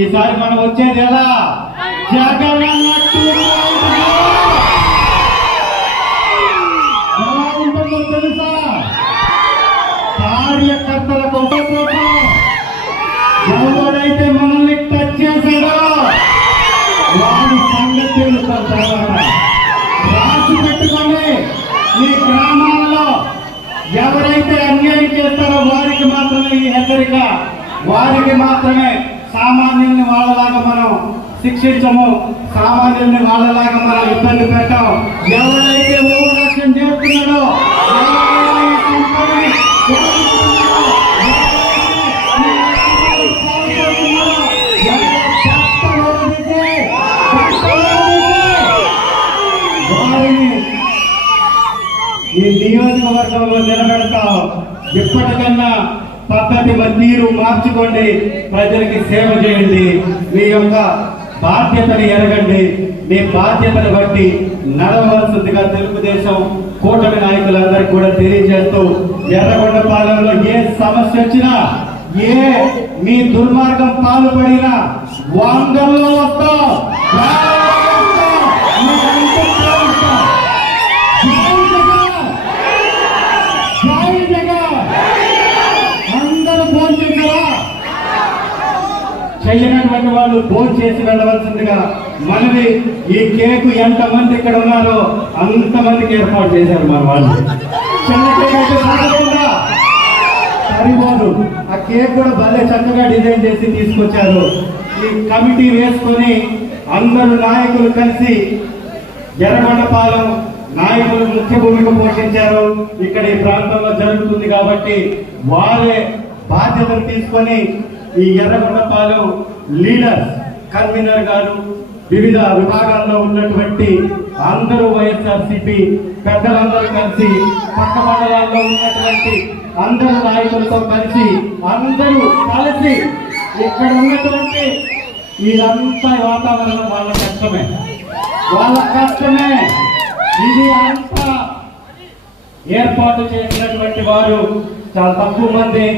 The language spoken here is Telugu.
ఈసారి మనం వచ్చేది ఎలా? జగనన్న 2.0. ఎలా ఉంటుందో తెలుసా? కార్యకర్తలకు ఒక మనల్ని టచ్ చేశాడో వాడి సంగతి తెలుస్తారు తర్వాత రాసి పెట్టుకోండి. ఈ గ్రామాలలో ఎవరైతే అన్యాయం చేస్తారో వారికి మాత్రమే ఈ హెచ్చరిక. వారికి మాత్రమే సామాన్యుల్ని వాళ్ళలాగా మనం శిక్షించము సామాన్యుల్ని వాళ్ళలాగా మనం ఇబ్బంది పెట్టాం. ఎవరైతే ఓవరాక్షన్ చేస్తున్నాడో ఈ ఈ నియోజకవర్గంలో నిలబెడతాం. ఇప్పటికన్నా పద్ధతి మరి తీరు మార్చుకోండి. ప్రజలకి సేవ చేయండి. మీ యొక్క బాధ్యతని ఎరగండి. మీ బాధ్యతను బట్టి నడవలసిందిగా తెలుగుదేశం కూటమి నాయకులందరికీ కూడా తెలియజేస్తూ ఎర్రగొండపాలెంలో ఏ సమస్య వచ్చినా ఏ మీ దుర్మార్గం పాల్పడినా వాంగంలో వస్తాం. చెయ్యనటువంటి వాళ్ళు ఫోన్ చేసి వెళ్ళవలసిందిగా మనవి ఈ కేకు ఎంతమంది ఇక్కడ ఉన్నారో అంతమందికి ఏర్పాటు చేశారు మన వాళ్ళు. చిన్న కేక్ అయితే సరిపోతుందా? సరిపోదు ఆ కేక్ కూడా భలే చక్కగా డిజైన్ చేసి తీసుకొచ్చారు. ఈ కమిటీ వేసుకొని అందరు నాయకులు కలిసి ఎర్రగొండపాలెం నాయకులు ముఖ్య భూమిక పోషించారు. ఇక్కడ ఈ ప్రాంతంలో జరుగుతుంది కాబట్టి వారే బాధ్యతలు తీసుకొని ఈ ఎర్రగొండపాలెం లీడర్ కన్వీనర్ గారు వివిధ విభాగాల్లో ఉన్నటువంటి అందరూ వైఎస్ఆర్సిపి పెద్దలందరూ కలిసి పక్క మండలాల్లో ఉన్నటువంటి అందరు నాయకులతో కలిసి అందరూ కలిసి ఇక్కడ ఉన్నటువంటి ఇదంతా వాతావరణం వాళ్ళ కష్టమే. వాళ్ళ కష్టమే. ఇది అంతా ఏర్పాటు చేసినటువంటి వారు చాలా తక్కువ మంది.